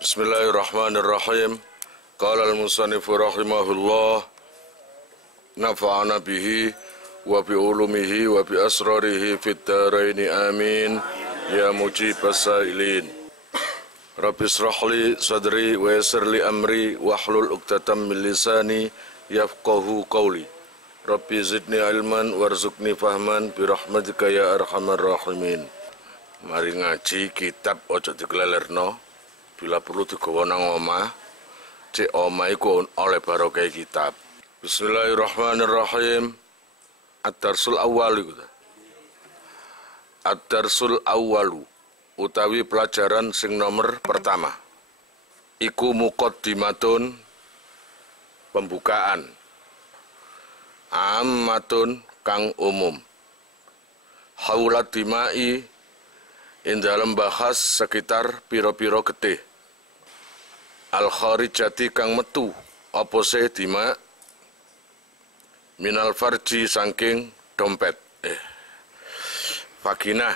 Bismillahirrahmanirrahim. Qala al-musannifu rahimahullah, nafa'ana bihi wa bi ulumihi wa bi asrarihi fid dharaini amin ya mujibas sailin. Rabbi israh li sadri wa yassir li amri wahlul 'uqdatam min lisani yafqahu qawli. Rabbi zidni ilman warzuqni fahman bi rahmatika ya arhamar rahimin. Mari ngaji kitab ojo dikelelerno. Bila perlu digawa nang omah, cek omah iku oleh barokah kitab. Bismillahirrahmanirrahim. Ad-darsul awwal iku. Ad-darsul awwalu utawi pelajaran sing nomor pertama. Iku muqaddimatun, pembukaan. Ammatun kang umum. Haulat dimai ing dalam bahas sekitar piro-piro getih. Al-kharijati kang metu apa se dima minal farji saking dompet vagina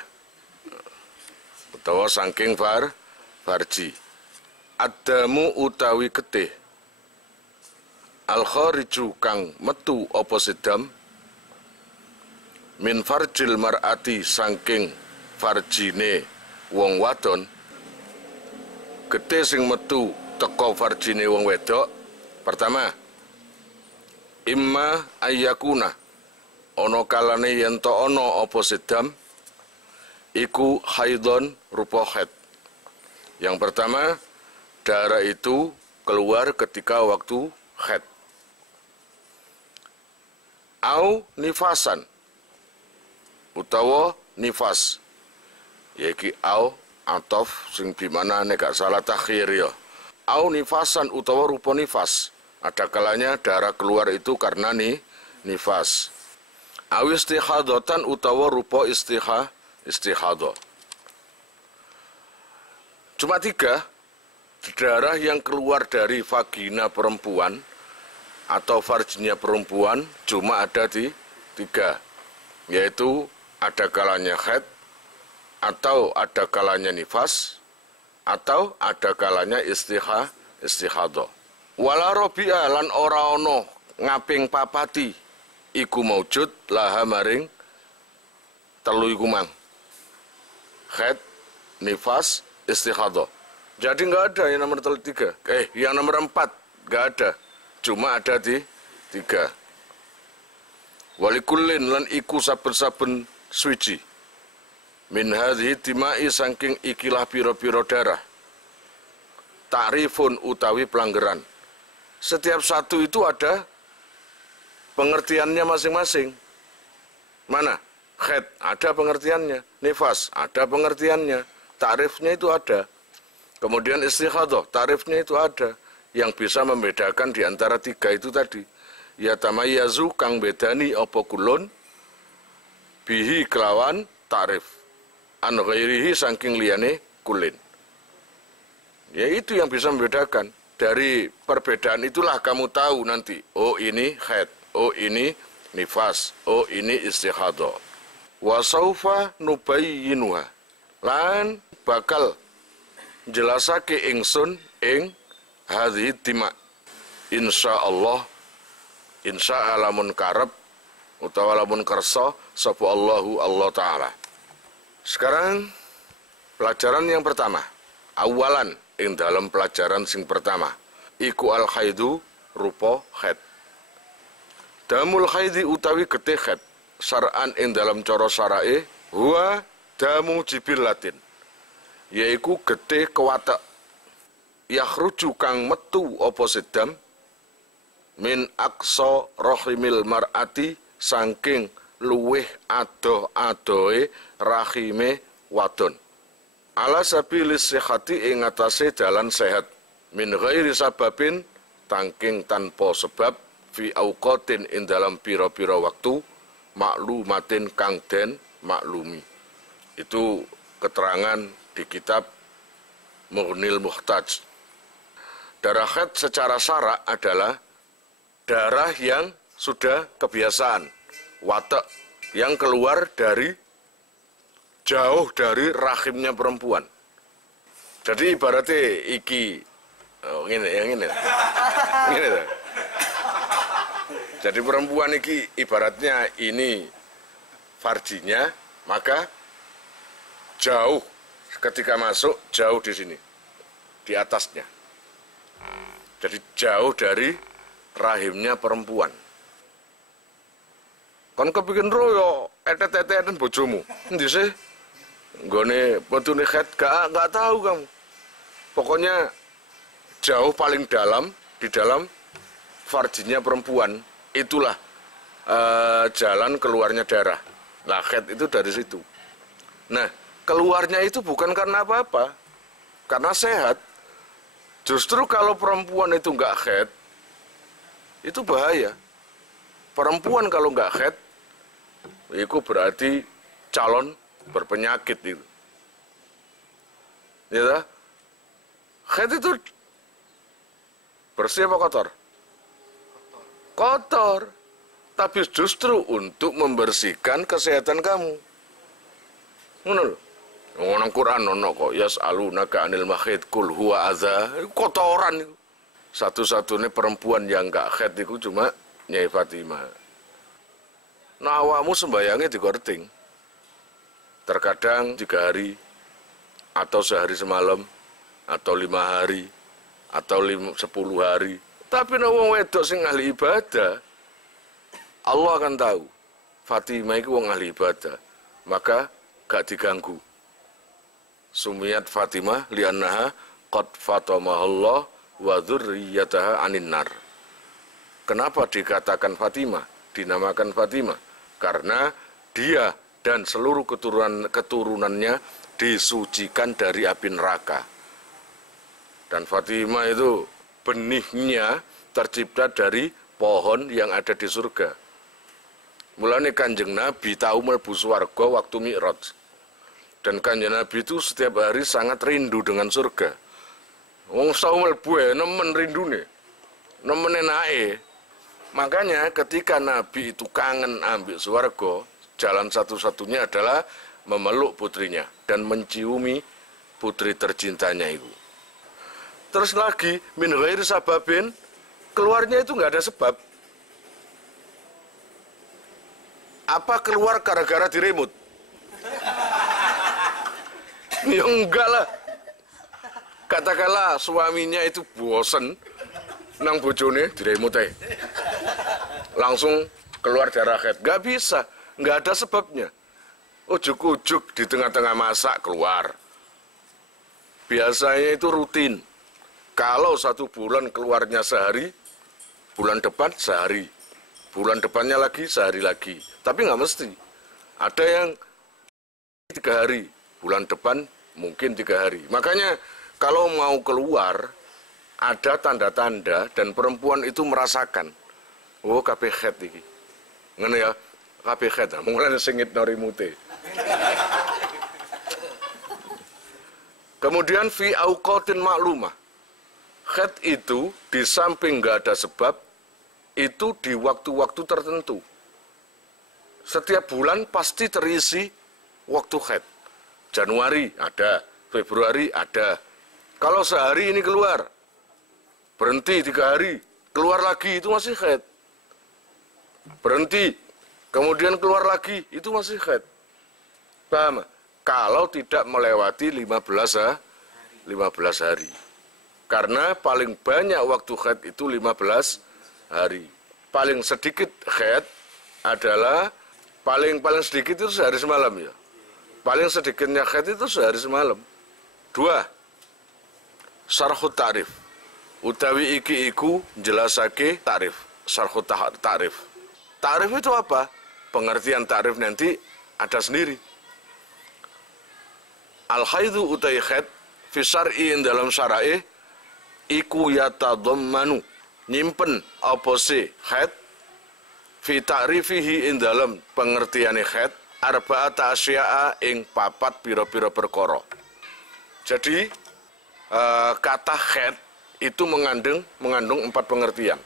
utawa saking farji. Adamu utawi getih. Al-khariju kang metu apa sedam min farjil mar'ati saking farjine wong wadon. Getih sing metu teko farjine wong wedok pertama, imma ayyakuna ana kalane yen to ana apa sedam iku haidon rupa haid. Yang pertama, darah itu keluar ketika waktu haid. Au nifasan utawa nifas, yaitu au atof sing bimana nek gak salah takhir ya. Au nifasan utawa rupa nifas. Ada kalanya darah keluar itu karena nifas. Au istihadatan utawa rupa istihadah. Cuma 3 darah yang keluar dari vagina perempuan atau farjinya perempuan cuma ada di 3, yaitu ada kalanya haid, atau ada kalanya nifas, atau ada kalanya istihadah. Wala robi'a lan ora ono ngaping papati iku maujud laha maring telu iku mang. Haid, nifas, istihadah. Jadi nggak ada yang nomor 3. Yang nomor 4 nggak ada. Cuma ada di 3. Walikullin lan iku saben-saben suci. Min hadhi dimai saking ikilah piro-piro darah. Ta'rifun utawi pelanggaran. Setiap satu itu ada pengertiannya masing-masing. Mana? Haid ada pengertiannya, nifas ada pengertiannya, ta'rifnya itu ada. Kemudian istihadah, ta'rifnya itu ada. Yang bisa membedakan di antara 3 itu tadi. Ya tamayyazu kang bedani apa kulun bihi kelawan ta'rif. An ghairihi saking liyane kulin. Ya itu yang bisa membedakan. Dari perbedaan itulah kamu tahu nanti, oh ini haid, oh ini nifas, oh ini istihadah. Wa saufa nubayyinuha. Lan bakal jelasake ingsun ing hadhi dima. Insyaallah, insya alamun karep utawa lamun kersa sapa Allahu Allah taala. Sekarang pelajaran yang pertama, awalan ing dalam pelajaran sing pertama, iku al khaidu rupa haid. Damul khaidi utawi getih haid, syar'an ing dalam cara syarae, huwa damu jibillatin, yaiku getih kewatek. Yakhruju kang metu apa sedam min aqsa rahimil mar'ati saking luweh adoh-adohe rahime wadon. Ala sabilis sihati ing atase dalan sehat, min ghairi sababin tangking tanpa sebab, fi auqatin ing dalam pira-pira waktu, maklumatin kang den maklumi. Itu keterangan di kitab Mughnil Muhtaj. Darah haid secara syara' adalah darah yang sudah kebiasaan, watak yang keluar dari jauh dari rahimnya perempuan. Jadi ibaratnya iki, oh ini, yang ini, ini tuh. Jadi perempuan iki ibaratnya ini farjinya, maka jauh ketika masuk jauh di sini, di atasnya. Jadi jauh dari rahimnya perempuan. Kan kepikir royo, etet-etetan bojomu, endi sih? Nggone betune khet gak tahu kamu. Pokoknya jauh paling dalam, di dalam farjinya perempuan, itulah jalan keluarnya darah. Nah, khed itu dari situ. Nah, keluarnya itu bukan karena apa-apa, karena sehat. Justru kalau perempuan itu nggak khed, itu bahaya. Perempuan kalau nggak khed, itu berarti calon berpenyakit itu. Ya, khed itu bersih apa kotor? Kotor. Tapi justru untuk membersihkan kesehatan kamu. Ngono lho. Nang Quran ono kok yas'alunaka 'anil mahid kul huwa adza. Kotoran itu. Satu-satunya perempuan yang enggak khed itu cuma Nyai Fatimah. Nah, awamu sembayangnya di korting. Terkadang 3 hari atau sehari semalam atau 5 hari atau 10 hari. Tapi nek wong wedok sing ahli ibadah, Allah akan tahu Fatimah itu wong ahli ibadah, maka gak diganggu. Sumiyat Fatimah li'annaha qad fatamahallah wa dzurriyyataha anin nar. Kenapa dikatakan Fatimah, dinamakan Fatimah? Karena dia dan seluruh keturunannya disucikan dari api neraka. Dan Fatimah itu benihnya tercipta dari pohon yang ada di surga. Mulane Kanjeng Nabi tahu mlebu swarga waktu Mi'raj. Dan Kanjeng Nabi itu setiap hari sangat rindu dengan surga. Wong tau mlebu nemen rindune. Nemen enake. Makanya ketika Nabi itu kangen ambil swarga, jalan satu-satunya adalah memeluk putrinya dan menciumi putri tercintanya itu. Terus lagi, min ghairi sababin, keluarnya itu nggak ada sebab. Apa keluar gara-gara diremut? Ya enggak lah. Katakanlah suaminya itu bosen, nang bojone diremut aja. Langsung keluar darah haid. Nggak bisa, nggak ada sebabnya. Ujuk-ujuk di tengah-tengah masak keluar. Biasanya itu rutin. Kalau 1 bulan keluarnya sehari, bulan depan sehari, bulan depannya lagi sehari lagi. Tapi nggak mesti. Ada yang 3 hari, bulan depan mungkin 3 hari. Makanya kalau mau keluar, ada tanda-tanda dan perempuan itu merasakan. Oh, kabeh haid iki. Ngene ya, kabeh haid. Mulane singit norimute. Kemudian fi auqatin maklumah. Haid itu di samping nggak ada sebab, itu di waktu-waktu tertentu. Setiap bulan pasti terisi waktu haid. Januari ada, Februari ada. Kalau sehari ini keluar, berhenti 3 hari, keluar lagi, itu masih haid. Berhenti, kemudian keluar lagi, itu masih haid. Paham? Kalau tidak melewati 15 hari. Karena paling banyak waktu haid itu 15 hari. Paling sedikit haid adalah paling sedikit itu sehari semalam ya. Paling sedikitnya haid itu sehari semalam. 2. Syarhut ta'rif. Utawi iki iku jelasake ta'rif. Syarhut ta'rif. Ta'rif itu apa? Pengertian ta'rif nanti ada sendiri. Al-haidu utai haid fi syar'i dalam syara'i iku yatadhammanu nyimpen apa sih haid fi ta'rifihi ing dalam pengertiane haid arba'ata asya'a ing 4 pira-pira perkara. Jadi kata haid itu mengandung 4 pengertian.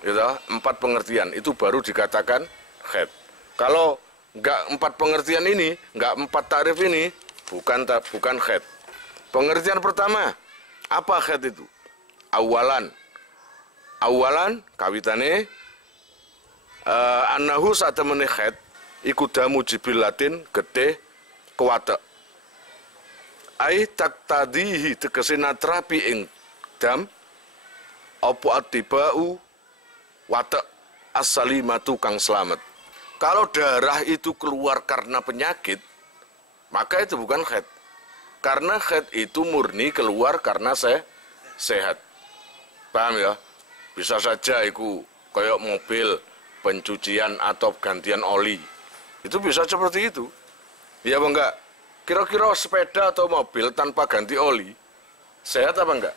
Gitu, 4 pengertian itu baru dikatakan haid. Kalau enggak 4 pengertian ini, enggak 4 tarif ini, bukan haid. Pengertian pertama, apa haid itu? Awalan kawitane annahu satemene haid iku damu jibilatin getih kuwatek. Ai taktadihi tegese natrapi ing dam apa atibau watek as-salimatu kang selamat. Kalau darah itu keluar karena penyakit, maka itu bukan haid. Karena haid itu murni keluar karena sehat. Paham ya? Bisa saja itu kayak mobil pencucian atau gantian oli. Itu bisa seperti itu. Ya apa enggak? Kira-kira sepeda atau mobil tanpa ganti oli, sehat apa enggak?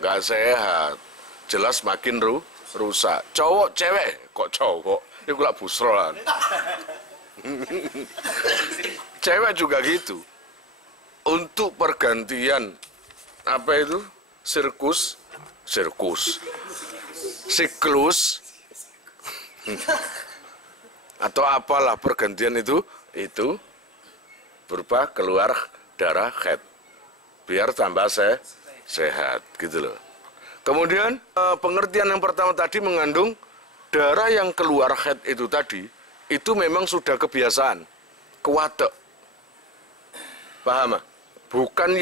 Enggak sehat. Jelas makin rusak. Cowok, cewek, kok cowok? Itu gak busrolan. Cewek juga gitu. Untuk pergantian apa itu? Siklus atau apalah pergantian itu berupa keluar darah haid biar tambah sehat gitu loh. Kemudian pengertian yang pertama tadi mengandung darah yang keluar haid itu tadi itu memang sudah kebiasaan kuwatek. Paham? Bukan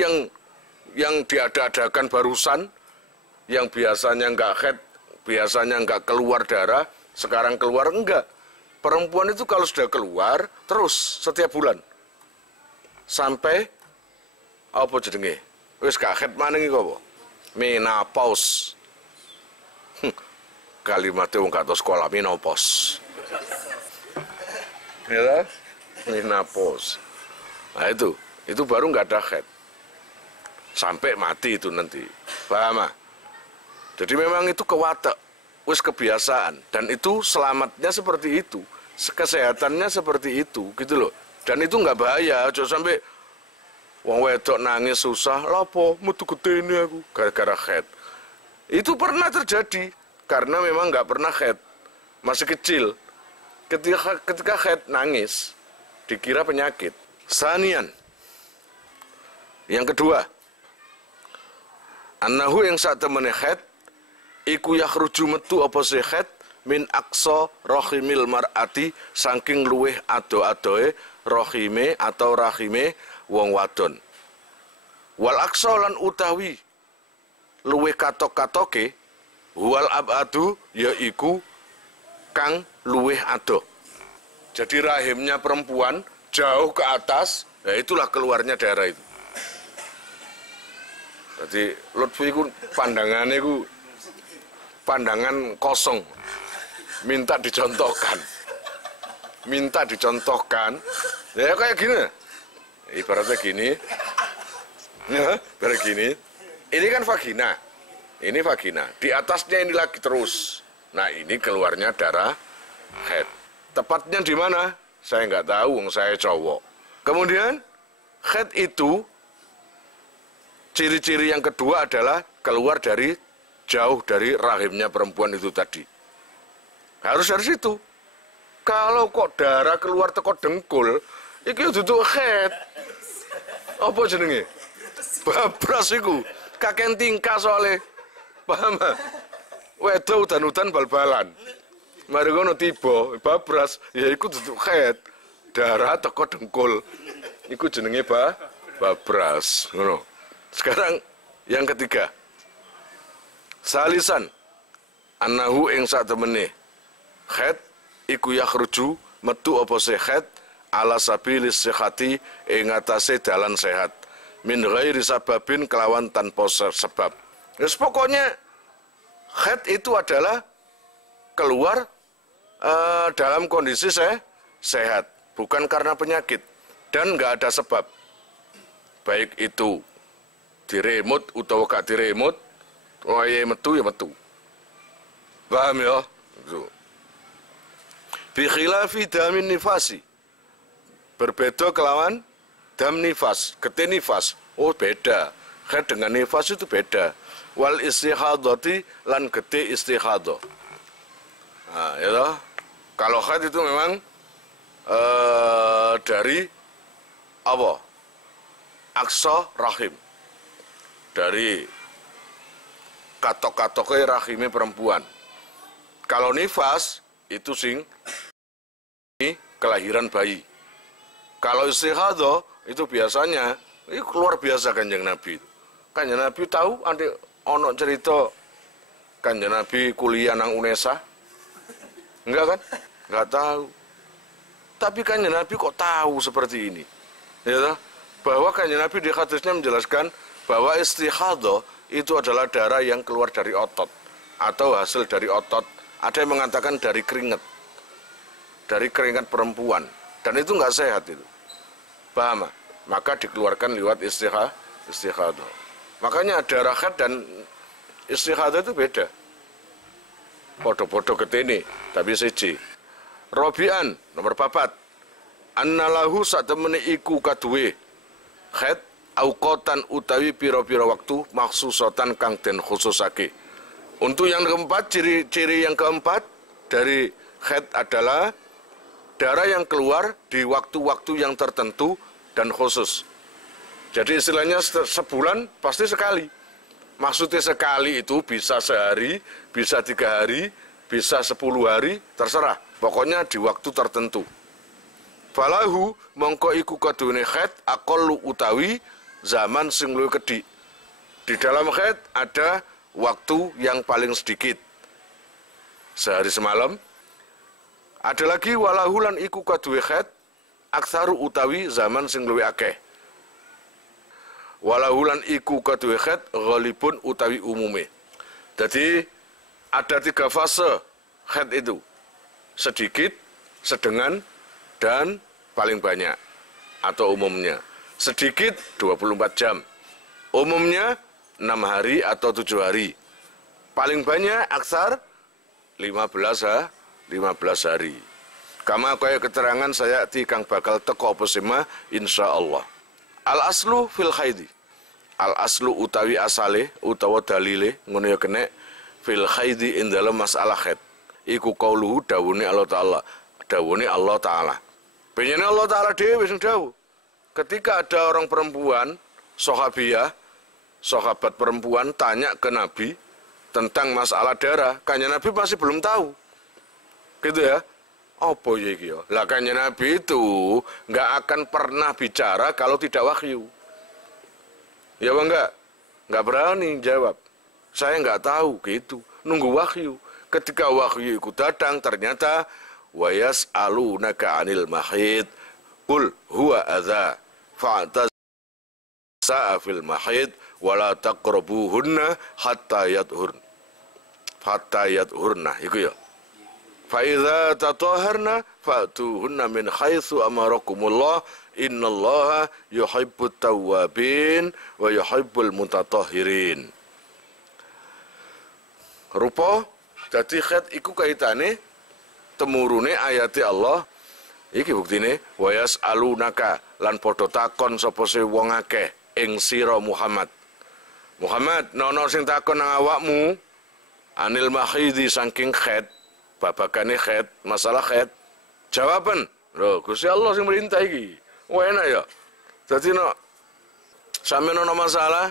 yang diada-adakan barusan, yang biasanya enggak haid, biasanya enggak keluar darah, sekarang keluar enggak. Perempuan itu kalau sudah keluar terus setiap bulan sampai apa jenenge? Wis gak haid maneh iki apa? Menopause. Kalimatnya wong gak tau sekolah menopause. Ya, menopause. Nah itu baru nggak ada haid. Sampai mati itu nanti. Paham? Jadi memang itu kewatek, wis kebiasaan, dan itu selamatnya seperti itu, kesehatannya seperti itu, gitu loh. Dan itu nggak bahaya, jangan sampai wong wedok nangis susah, lapo metu getene aku gara-gara haid. Itu pernah terjadi karena memang nggak pernah haid, masih kecil. Ketika haid nangis, dikira penyakit. Sanian, yang kedua, annahu yang saat temene haid iku yakhruju metu apa sehat min aqsa rahimil mar'ati saking luweh ado-adoe rahime atau rahime wong wadon. Wal aqsa lan utawi luweh katok-katoke wal abadu yaiku kang luweh ado. Jadi rahimnya perempuan jauh ke atas, ya itulah keluarnya darah itu. Jadi Lutfi ku pandangannya ku pandangan kosong, minta dicontohkan, ya kayak gini, ibaratnya gini, ya, ibarat gini, ini kan vagina, di atasnya ini lagi terus, nah ini keluarnya darah haid, tepatnya di mana? Saya nggak tahu, saya cowok. Kemudian haid itu ciri-ciri yang kedua adalah keluar dari jauh dari rahimnya perempuan itu tadi. Harus dari situ. Kalau kok darah keluar teko dengkul, iki duduk haid. Apa jenenge? Babras iku. Kakek tingkah soalnya. Paham? Wedo udan-udan bal-balan. Mari ngono tiba babras, ya iku duduk haid. Darah teko dengkul. Iku jenenge babras, ngono. Sekarang yang ketiga. Salisan annahu ing satemene haid iku yakhruju metu apa sehat ala sabilis sihati ing atase dalan sehat min ghairi sababin kelawan tanpa sebab. Wis pokoknya haid itu adalah keluar dalam kondisi sehat, bukan karena penyakit dan nggak ada sebab. Baik itu diremut utawa gak diremut, wae metu ya metu. Paham ya? Bi khilafi damin nifasi. Berbeda kelawan dam nifas, getih nifas. Oh beda. Haid dengan nifas itu beda. Wal istihadati lan getih istihadah. Nah, ya toh. Kalau haid itu memang dari apa? Aqsa rahim. dari katok-katoknya rahimnya perempuan. Kalau nifas itu sing kelahiran bayi. Kalau istihadah itu biasanya itu luar biasa Kanjeng Nabi. Kanjeng Nabi tahu ada ono cerita Kanjeng Nabi kuliah nang UNESA? Enggak kan? Enggak tahu. Tapi Kanjeng Nabi kok tahu seperti ini? Ya, bahwa Kanjeng Nabi di hadisnya menjelaskan bahwa istihadah itu adalah darah yang keluar dari otot atau hasil dari otot. Ada yang mengatakan dari keringat perempuan, dan itu nggak sehat itu. Paham? Maka dikeluarkan lewat istihadah. Makanya darah haid dan istihadah itu beda. Podo-podo ketene, tapi siji. Robian nomor 4. Annalahu satemene iku kaduwe haid auqatan utawi pira-pira waktu maksusatan kang den khususake. Untuk yang keempat, ciri-ciri yang keempat dari haid adalah darah yang keluar di waktu-waktu yang tertentu dan khusus. Jadi istilahnya sebulan pasti sekali. Maksudnya sekali itu bisa sehari, bisa 3 hari, bisa 10 hari, terserah. Pokoknya di waktu tertentu. Falahu mongko iku kadune haid aqallu utawi zaman sing luwih kedhi. Di dalam haid ada waktu yang paling sedikit. Sehari semalam. Ada lagi walahulan iku kaduwe haid aksaru utawi zaman sing luwih akeh. Walahulan iku kaduwe haid ghalibun utawi umume. Jadi ada 3 fase haid itu. Sedikit, sedang, dan paling banyak atau umumnya. Sedikit 24 jam. Umumnya 6 hari atau 7 hari. Paling banyak aksar 15 hari. Kama kaya keterangan saya kang bakal teko apa sema insyaallah. Al aslu fil haidi. Al aslu utawi asale utawa dalile ngono ya kene fil haidi ing dalem masalah haid. Iku qauluhu dawune Allah Taala. Dawune Allah Taala. Penyene Allah Taala dhewe sing dawuh. Ketika ada orang perempuan sahabiah, sahabat perempuan tanya ke Nabi tentang masalah darah, Kanjeng Nabi masih belum tahu. Gitu ya. Apa ya iki ya? Lah Kanjeng Nabi itu nggak akan pernah bicara kalau tidak wahyu. Ya apa enggak? Nggak berani jawab. Saya nggak tahu gitu. Nunggu wahyu. Ketika wahyu itu datang ternyata wa yas'alunaka 'anil mahid qul huwa adza fa'tasa'a fil mahid wala taqrabuhunna hatta yadhurna iku ya. Fa idza tatahharna fa'tuhunna min haitsu amarakumullah innallaha yuhibbut tawwabin wa yuhibbul mutatahhirin. Rupa dadi haid iku kaitane temurune ayati Allah. Iki buktine wa yas'alunaka lan padha takon sapa se wong akeh ing sira Muhammad. Muhammad, nono sing takon nang awakmu anil mahidi saking haid, babakane haid, masalah haid. Jawaban, lho Gusti Allah sing merintah iki. Wah enak ya. Dadi no sampeyan ono masalah,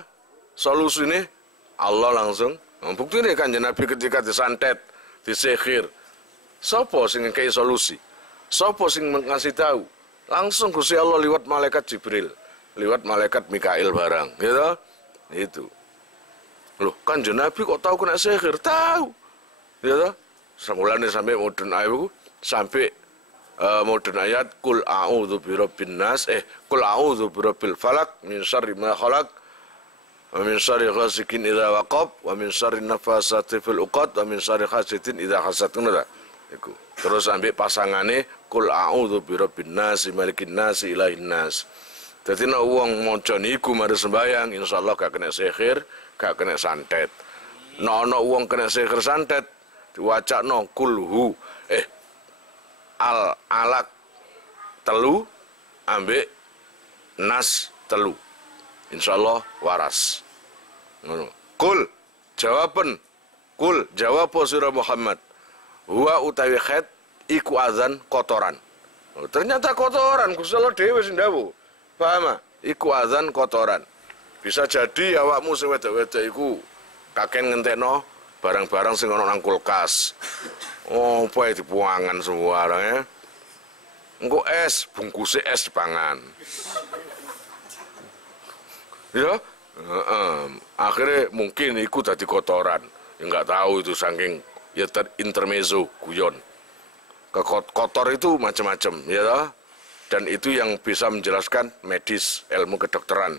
solusine Allah langsung. Buktine Kanjeng Nabi ketika disantet, disihir. Sapa sing ngekei solusi? Sapa sing ngasih tahu? Langsung Gusti Allah liwat malaikat Jibril, liwat malaikat Mikail barang, gitu. Itu. Loh, Kanjeng Nabi kok tahu kena sihir? Tahu. Gitu. Semulane sampai modern ayat sampai modern ayat kul a'udzu birabbin nas kul a'udzu birabbil falak min syarri ma khalaq wa min syarri ghasikin idza waqab wa min syarri nafasati fil uqad wa min syarri hasidin idza hasad. Iku. Terus sampai pasangane kul a'udzu birabbin nas malikin nas ilahin nas. Dadi nek wong maca niku mari sembayang insyaallah gak kena sihir, gak kena santet. Nek ana wong kena sihir santet diwacakno kulhu al alak telu ambek nas telu. Insyaallah waras. Ngono. Kul jawaban kul jawab sira Muhammad. Huwa utawi haid iku azan kotoran. Ternyata kotoran Gusti Allah dhewe sing dawuh. Paham? Iku azan kotoran. Bisa jadi awakmu sing wedok-wedok iku kaken ngentekno barang-barang sing ana nang kulkas. Oh, apa dipuangan semua ya. Engko es, bungkusnya es dipangan. Ya, akhirnya mungkin iku dadi kotoran. Ya nggak tahu itu saking ya intermezzo guyon. Kotor itu macam-macam, ya toh? Dan itu yang bisa menjelaskan medis, ilmu kedokteran.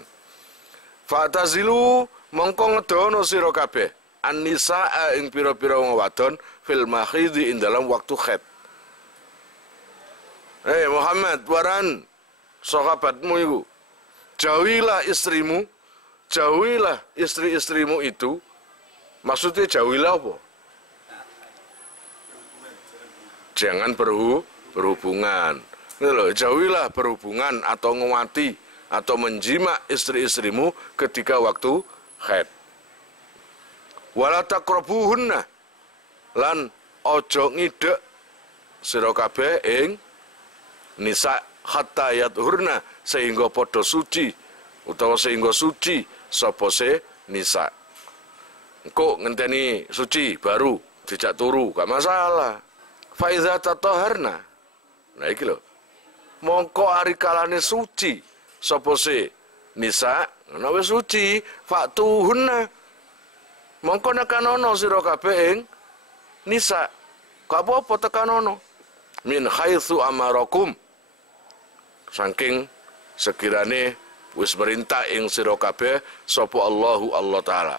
Fa'tazilu mongko ngedono sira kabeh an-nisaa ing pira-pira wong wadon fil mahidhi ing dalam waktu haid. Muhammad, waran sahabatmu iku. Jauhilah istrimu, jauhilah istri-istrimu itu. Maksudnya jauhilah apa? Jangan berhubungan. Jauhilah berhubungan atau nguati atau menjima istri-istrimu ketika waktu haid. Wala taqrabuhunna lan ojo ngidek sira kabeh ing nisa hatta yadhurna sehingga padha suci utawa sehingga suci sapa se nisa. Engko ngenteni suci baru dijak turu gak masalah. Fa iza tatahharna. Nah iki lho. Mongko ari kalane suci sapa se nisa, ana wis suci, fatuhunna. Mongko nekanono sira kabeh ing nisa. Gak apa-apa tekanono. Min haitsu amarakum. Saking sekirane wis perintah ing sira kabeh sapa Allahu Allah taala.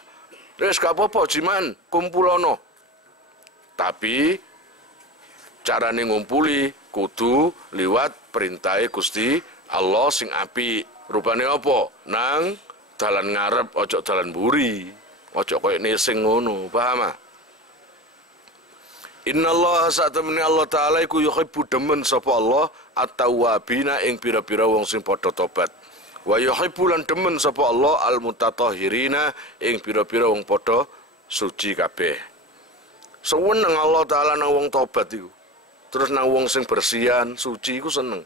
Wis gak apa-apa jiman kumpulono. Tapi carane ngumpuli kudu liwat perintahe Gusti Allah sing apik. Rupane apa? Nang dalan ngarep ojo dalan mburi. Ojo koyo nesing ngono, paham ah? Innallaha satamani Allah taala iku yuhibbu demen sapa Allah at-tawwabina ing pira-pira wong sing padha tobat. Wa yuhibbu lan demen sapa Allah al-mutatahhirina ing pira-pira wong padha suci kabeh. Seneng Allah taala nang wong tobat iku. Terus nang wong sing bersihan, suci iku seneng.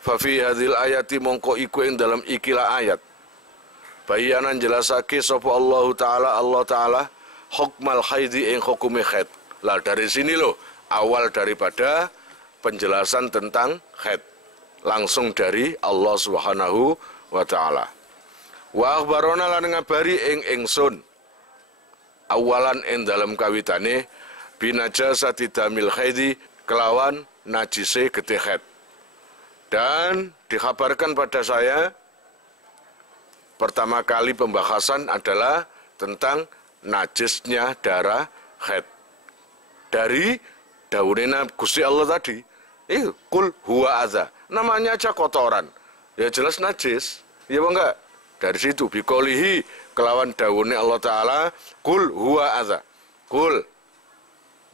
Fa fi hadhil ayati mongko iku ing dalam ikilah ayat. Bayanan jelasake sapa Allah taala hukmal haidi ing hukume haid. Lah dari sini loh awal daripada penjelasan tentang haid langsung dari Allah Subhanahu wa taala. Wa akhbarona lan ngabari ing ingsun awalan ing dalam kawitane binajasati damil haidi kelawan najise getih haid. Dan dikabarkan pada saya pertama kali pembahasan adalah tentang najisnya darah haid. Dari daunnya Gusti Allah tadi, kul huwa adza. Namanya aja kotoran. Ya jelas najis. Ya enggak? Dari situ biqolihi kelawan daunnya Allah taala, kul huwa adza. Kul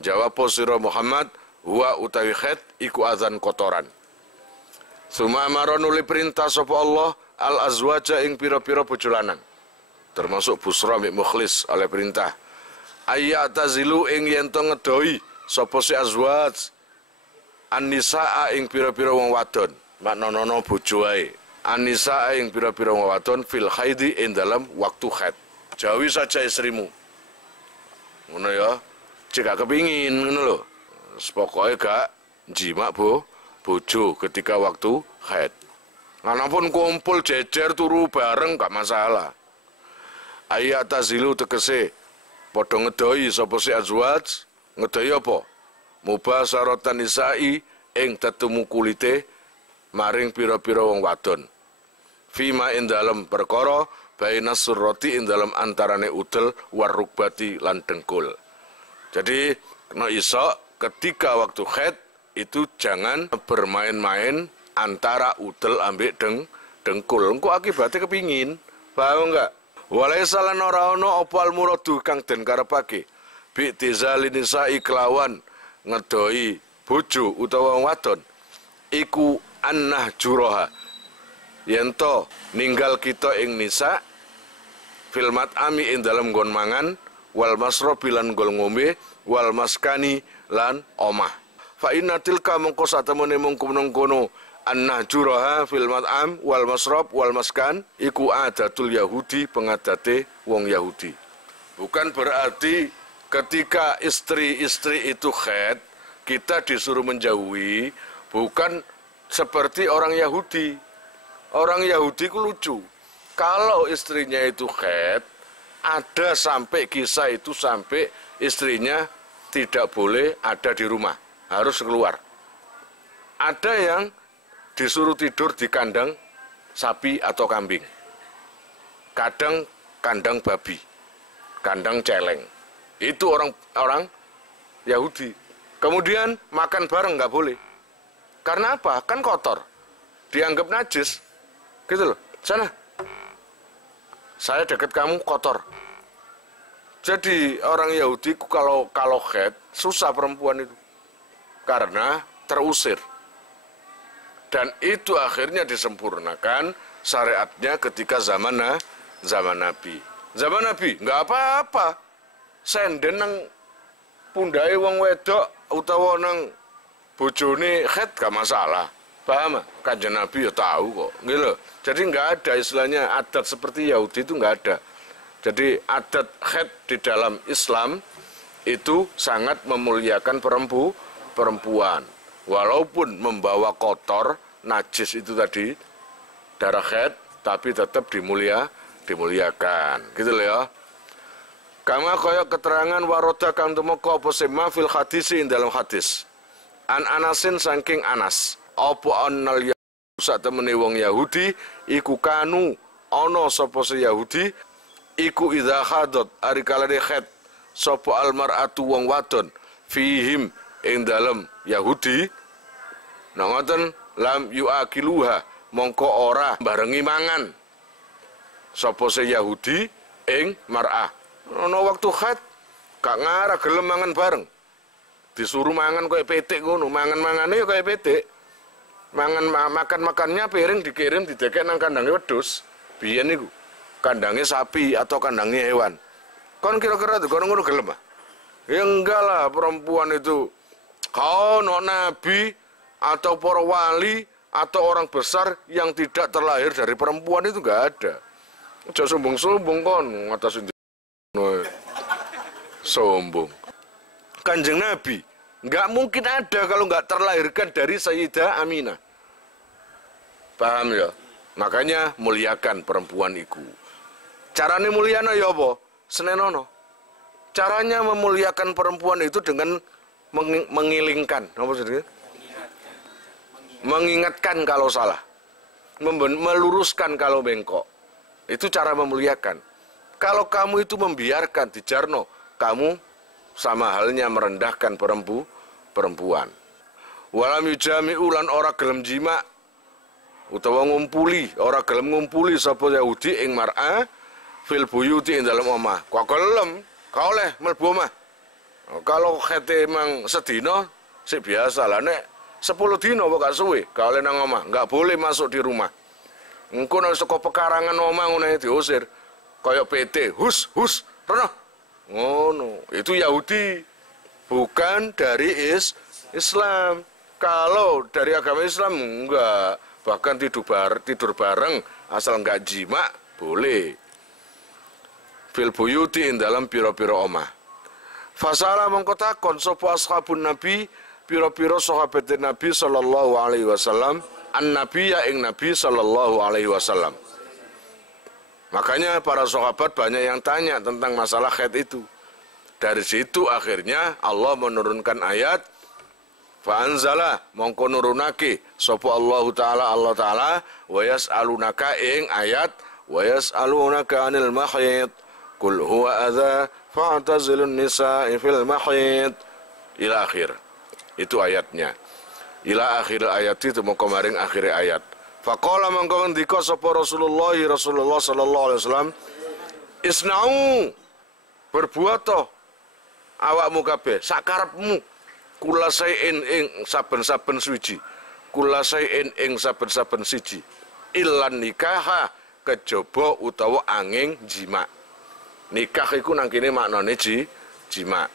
jawab sira Muhammad, huwa utawi haid iku azan kotoran. Suma amaronuli perintah sapa Allah al-azwaja ing pira-pira bojo lanang. Termasuk Busra mbek Mukhlis oleh perintah. Ayyatazilu ing yen to ngedoi sapa si azwaj an-nisaa ing pira-pira wong wadon. Maknane bojo ae. An-nisaa ing pira-pira wong wadon fil haidi ing dalam waktu haid. Jauhi saja istrimu. Ngono ya. Jika kepingin ngono lho. Pokoke gak jimak bojo ketika waktu haid. Manapun kumpul jejer turu bareng gak masalah. Ayat tazilu tegese padha ngedoi sapa si azwaj, ngedoi apa? Mubasaratan nisa'i ing tetemu kulite maring pira-pira wong wadon. Fima ing dalem perkara baina surrati ing dalem antarane udel warukbati lan dengkul. Jadi kena iso ketika waktu haid itu jangan bermain-main antara udel ambek dengkul. Engko akibatnya kepingin. Paham enggak? Walaisa lan ora ana apa almuradu kang den karepake. Bi tizali nisa'i kelawan ngedoi bojo utawa wadon. Iku annah juraha. Yento ninggal kita ing nisa filmat ami ing dalam nggon mangan wal masrobi lan nggon ngombe wal maskani lan omah. Fa inna tilka mongko satemene mongko kono an-nahjuraha fil mat'am wal masrab wal maskan iku adatul Yahudi, pengadate wong Yahudi. Bukan berarti ketika istri-istri itu haid kita disuruh menjauhi, bukan seperti orang Yahudi. Orang Yahudi ku lucu. Kalau istrinya itu haid, ada sampai kisah itu sampai istrinya tidak boleh ada di rumah, harus keluar. Ada yang disuruh tidur di kandang sapi atau kambing, kadang kandang babi, kandang celeng. Itu orang Yahudi. Kemudian makan bareng nggak boleh. Karena apa? Kan kotor, dianggap najis, gitu loh. Sana, saya dekat kamu kotor. Jadi orang Yahudi kalau haid susah perempuan itu karena terusir. Dan itu akhirnya disempurnakan syariatnya ketika zaman Nabi. Zaman Nabi nggak apa-apa. Senden nang pundai wong wedok utawa nang bojone haid gak masalah. Paham? Kanjeng Nabi ya tahu kok. Gitu. Jadi nggak ada istilahnya adat seperti Yahudi itu nggak ada. Jadi adat haid di dalam Islam itu sangat memuliakan perempuan. Walaupun membawa kotor, najis itu tadi, darah haid, tapi tetap dimuliakan. Gitu loh ya. Kama kaya keterangan waroda kang tumeka apa sema fil hadisi dalam hadis. An Anasin saking Anas, apa annal sak temene wong Yahudi iku kanu ana sapa se Yahudi iku idza hadat ari kalane haid sapa almar'atu wong wadon fihim ing dalem Yahudi nang ngoten lam yuakiluha mongko ora barengi mangan sapa se Yahudi ing mar'ah ana waktu haid gak ngarah gelem mangan bareng disuruh mangan koyo petik ngono mangan-mangane koyo petik makan-makannya piring dikirim didekek nang kandange wedhus biyen niku kandangnya sapi atau kandangnya hewan. Kon kira-kira tuh ngono gelem ah? Ya enggak lah, perempuan itu kau nabi atau para wali atau orang besar yang tidak terlahir dari perempuan itu enggak ada. Aja sombong-sombong kon ngatasin sombong. Kanjeng Nabi enggak mungkin ada kalau enggak terlahirkan dari Sayyidah Aminah. Paham ya? Makanya muliakan perempuan itu. Caranya mulyana ya apa? Senenono. Caranya memuliakan perempuan itu dengan mengilingkan, apa sih? Mengingatkan kalau salah, meluruskan kalau bengkok. Itu cara memuliakan. Kalau kamu itu membiarkan dijarno, kamu sama halnya merendahkan perempuan. Walam yujami ulan ora gelem jima utawa ngumpuli, ora gelem ngumpuli sapa Yahudi ing mar'a fil buyuti ing dalem omah. Kok gelem? Kau oleh mlebu omah. Kalau khete emang sedina sik biasa lah nek 10 dina kok gak suwe, gak oleh nang omah, gak boleh masuk di rumah. Engko nek saka pekarangan omah ngene diusir. Kaya PT, hus, rono. Ngono, itu Yahudi. Bukan dari Islam. Kalau dari agama Islam enggak, bahkan tidur bareng asal enggak jima boleh. Fil buyuti ing dalam pira-pira omah. Fasala mongko takon sapa ashabun Nabi pira-pira sahabat Nabi sallallahu alaihi wasallam an-nabiyya ing Nabi sallallahu alaihi wasallam. Makanya para sahabat banyak yang tanya tentang masalah haid itu. Dari situ akhirnya Allah menurunkan ayat fa anzala mongko nurunake sapa Allah taala wa yas'alunaka ing ayat wa yas'alunaka 'anil mahid qul huwa adza fa'tazilun nisa'i fil mahid ila akhir. Itu ayatnya. Ila akhir ayat itu mau kemarin akhir ayat. Faqala mongko ngendika sapa Rasulullah sallallahu alaihi wasallam isna'u berbuat toh awakmu kabeh sakarepmu kula saen ing saben-saben suci kula saen ing saben-saben siji ilan nikaha kejaba utawa angin jima. Nikah iku nang kene maknane jima.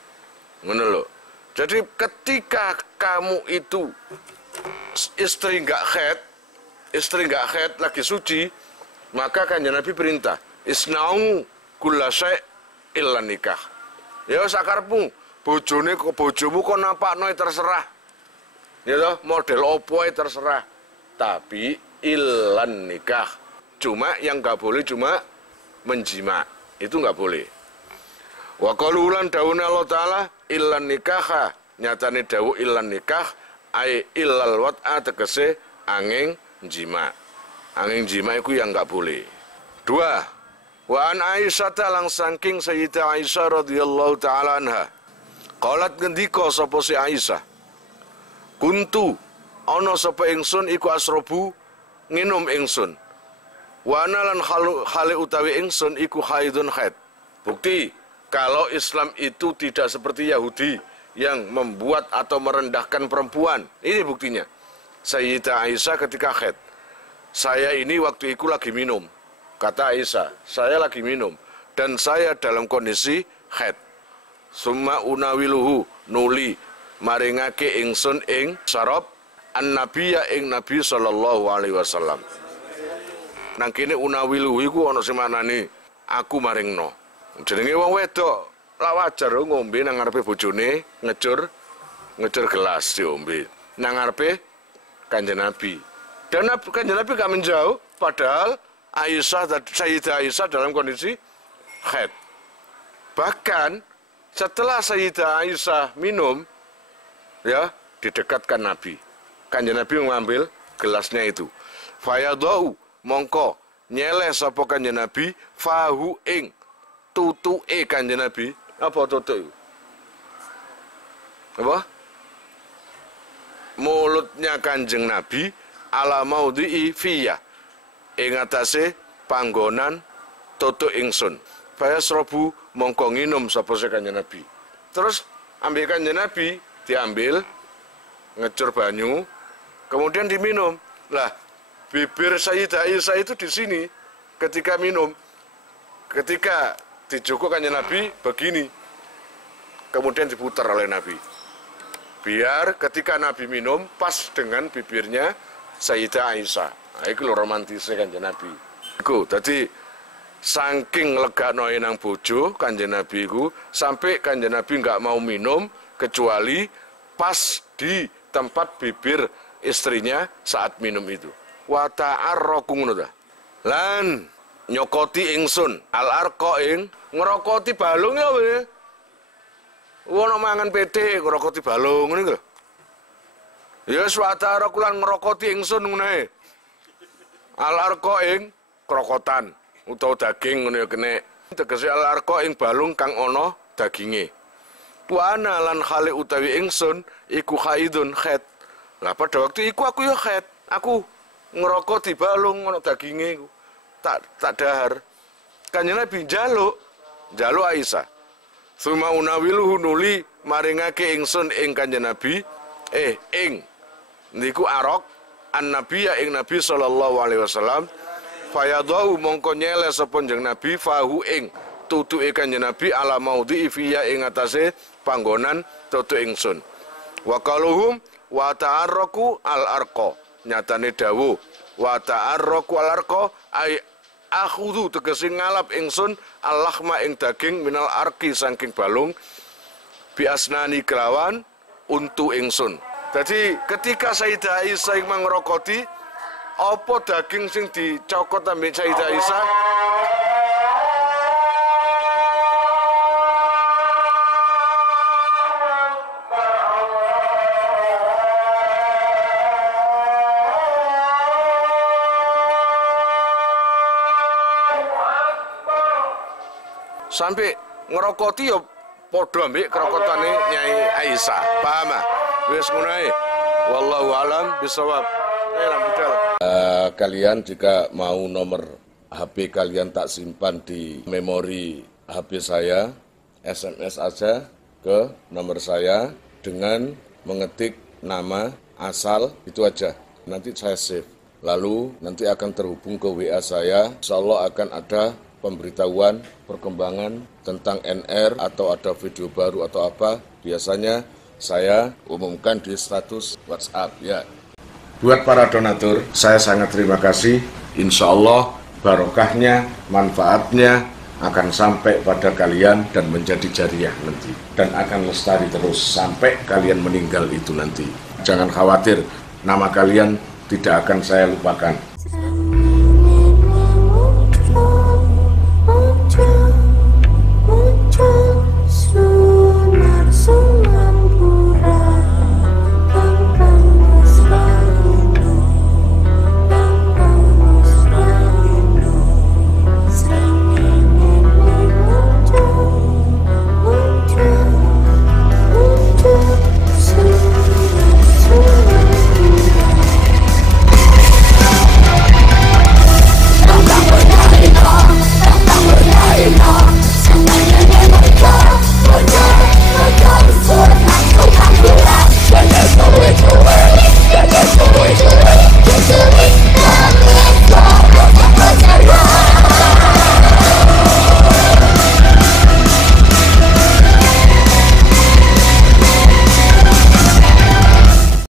Ngono lho. Jadi ketika kamu itu istri nggak haid lagi suci, maka Kanjeng Nabi perintah isna'u kulla syai' illa nikah. Ya sakarepmu, bojomu kok napakno terserah. Ya toh, model opo terserah. Tapi illan nikah. Cuma yang nggak boleh cuma menjima. Itu nggak boleh. Wa qalu lan dawuhna Allah taala illan nikah, nyatane dawuh illan nikah ai illal wat'a tegese angin jima. Angin jima iku yang nggak boleh. 2. Wa an Aisyah lang saking Sayyidah Aisyah radhiyallahu taala anha. Qalat ngendika sapa si Aisyah. Kuntu ana sapa ingsun iku asrobu nginum ingsun. Wa ana lan khali utawi ingsun iku haidun haid. Bukti kalau Islam itu tidak seperti Yahudi yang membuat atau merendahkan perempuan. Ini buktinya. Sayyidah Aisyah ketika haid. Saya ini waktu itu lagi minum. Kata Aisyah, saya lagi minum. Dan saya dalam kondisi haid. Summa unawiluhu nuli maringake ingsun ing sarab an-nabiyya ing Nabi sallallahu alaihi wasallam. Nang kene unawiluhu iku ana sing maknane aku maringno. Jenenge wong wedok lak wajar ngombe nang ngarepe bojone, ngecur gelas diombe nang ngarepe Kanjeng Nabi. Dan Kanjeng Nabi gak menjauh, padahal Sayyidah Aisyah dalam kondisi haid. Bahkan setelah Sayyidah Aisyah minum, ya didekatkan Nabi. Kanjeng Nabi mengambil gelasnya itu. Fayadau mongko nyeleh sapa Kanjeng Nabi fahu ing tutuke Kanjeng Nabi. Apa tutuk? Apa? Mulutnya Kanjeng Nabi ala maudhi'i fiyah. Ing atase panggonan tutuk ingsun. Fayasrobu mongko nginum sapa Kanjeng Nabi. Terus ambil Kanjeng Nabi, diambil ngecur banyu, kemudian diminum. Lah, bibir Sayyidah Aisyah itu di sini ketika minum. Ketika dijukuk Kanjeng Nabi begini. Kemudian diputar oleh Nabi. Biar ketika Nabi minum pas dengan bibirnya Sayyidah Aisyah. Nah, itu romantisnya Kanjeng Nabi. Iku tadi saking leganoe nang bojo Kanjeng Nabi iku sampai Kanjeng Nabi nggak mau minum kecuali pas di tempat bibir istrinya saat minum itu. Wa ta'arraqu ngono ta. Lan nyokoti ingsun al-arqa ing ngrokoti balung ya we. Wono mangan PT ngrokoti balung ngene lho. Ya wa ta'arraqu lan ngrokoti ingsun ngene. Al-arqa ing krokotan utawa daging ngono ya kene. Tegese al-arqa ing balung kang ana daginge. Wa ana lan khali utawi ingsun iku haidun haid. Lah pada waktu iku aku ya haid. Aku ngerokok di balung ana daginge iku. Tak dahar. Kanjeng Nabi njaluk Aisyah. Suma unawiluhu nuli maringake ingsun ing Kanjeng Nabi ing niku arok an-nabiyya ing Nabi sallallahu alaihi wasallam. Fayadau mongko nyele sapa Nabi fahu ing tutuke Kanjeng Nabi ala maudhi'i fiya ing atase panggonan tutuk ingsun. Wa qaluhum wa ta'arraqu al-arqa. Nyatane dawuh wa ta'arraqu al-arqa ai akhudhu tegese ngalap ingsun al-lahma ing daging minal arqi saking balung bi asnani kelawan untu ingsun. Jadi ketika Sayyidah Aisyah mangrokoti apa daging sing dicokot ambek Sayyidah Aisyah sampai ngerokoti ya padha ambek kerokotane Nyai Aisyah. Paham ah? Wis ngono ae. Wallahu alam bisawab. Kalian jika mau nomor HP kalian tak simpan di memori HP saya, SMS aja ke nomor saya dengan mengetik nama asal itu aja. Nanti saya save. Lalu nanti akan terhubung ke WA saya. Insyaallah akan ada pemberitahuan perkembangan tentang NR atau ada video baru atau apa. Biasanya saya umumkan di status WhatsApp ya. Buat para donatur, saya sangat terima kasih. Insya Allah barokahnya, manfaatnya akan sampai pada kalian dan menjadi jariah nanti. Dan akan lestari terus sampai kalian meninggal itu nanti. Jangan khawatir, nama kalian tidak akan saya lupakan.